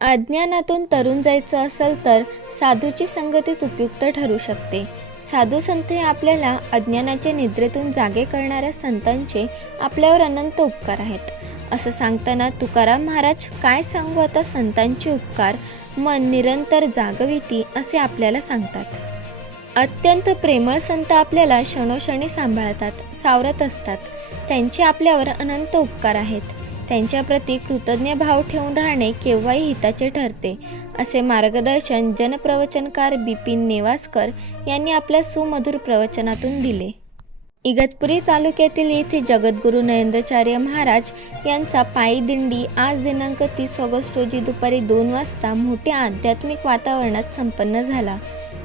अज्ञानातून तरुण जायचं असेल तर साधूची संगतीच उपयुक्त ठरू शकते. साधू संत हे आपल्याला अज्ञानाच्या निद्रेतून जागे करणाऱ्या संतांचे आपल्यावर अनंत उपकार आहेत. असं सांगताना तुकाराम महाराज काय सांगू आता संतांचे उपकार? मन निरंतर जागविती असे आपल्याला सांगतात. अत्यंत प्रेमळ संत आपल्याला क्षणोक्षणी सांभाळतात सावरत असतात. त्यांचे आपल्यावर अनंत उपकार आहेत. त्यांच्याप्रती कृतज्ञ भाव ठेवून राहणे केव्हाही हिताचे ठरते असे मार्गदर्शन जनप्रवचनकार बिपिन नेवासकर यांनी आपल्या सुमधुर प्रवचनातून दिले. इगतपुरी तालुक्यातील येथे जगद्गुरू नरेंद्रचार्य महाराज यांचा पायी दिंडी आज दिनांक तीस ऑगस्ट रोजी दुपारी दोन वाजता मोठ्या आध्यात्मिक वातावरणात संपन्न झाला.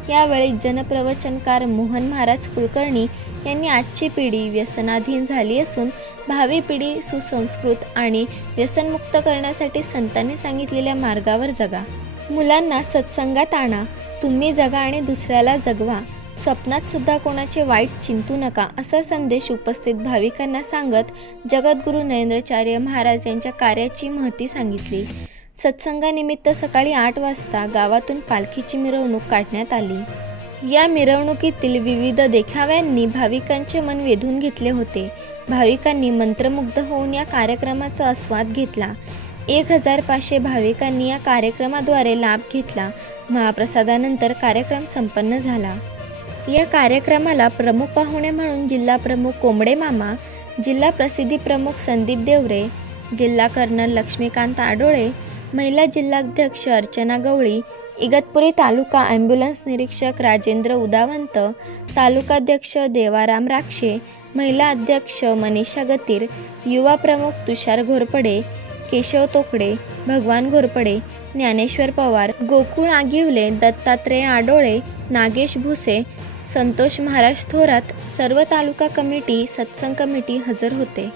यावेळी जनप्रवचनकार मोहन महाराज कुलकर्णी यांनी आजची पिढी व्यसनाधीन झाली असून भावी पिढी सुसंस्कृत आणि व्यसनमुक्त करण्यासाठी संतांनी सांगितलेल्या मार्गावर जगा. मुलांना सत्संगात आणा तुम्ही जगा आणि दुसऱ्याला जगवा. स्वप्नात सुद्धा कोणाचे वाईट चिंतू नका असा संदेश उपस्थित भाविकांना सांगत जगद्गुरू नरेंद्रचार्य महाराज यांच्या कार्याची महती सांगितली. सत्संगानिमित्त सकाळी आठ वाजता गावातून पालखीची मिरवणूक काढण्यात आली. या मिरवणुकीतील विविध देखाव्यांनी भाविकांचे मन वेधून घेतले होते. भाविकांनी मंत्रमुग्ध होऊन या कार्यक्रमाचा आस्वाद घेतला. एक हजार पाचशे भाविकांनी या कार्यक्रमाद्वारे लाभ घेतला. महाप्रसादानंतर कार्यक्रम संपन्न झाला. या कार्यक्रमाला प्रमुख पाहुणे म्हणून जिल्हा प्रमुख कोंबडे मामा जिल्हा प्रसिद्धी प्रमुख संदीप देवरे जिल्हा कर्नल लक्ष्मीकांत आडोळे महिला जिल्हाध्यक्ष अर्चना गवळी इगतपुरी तालुका ॲम्ब्युलन्स निरीक्षक राजेंद्र उदावंत तालुकाध्यक्ष देवाराम राक्षे महिला अध्यक्ष मनीषा गतीर युवा प्रमुख तुषार घोरपडे केशव तोकडे भगवान घोरपडे ज्ञानेश्वर पवार गोकुळ आगिवले दत्तात्रेय आडोळे नागेश भुसे संतोष महाराज थोरात सर्व तालुका कमिटी सत्संग कमिटी हजर होते.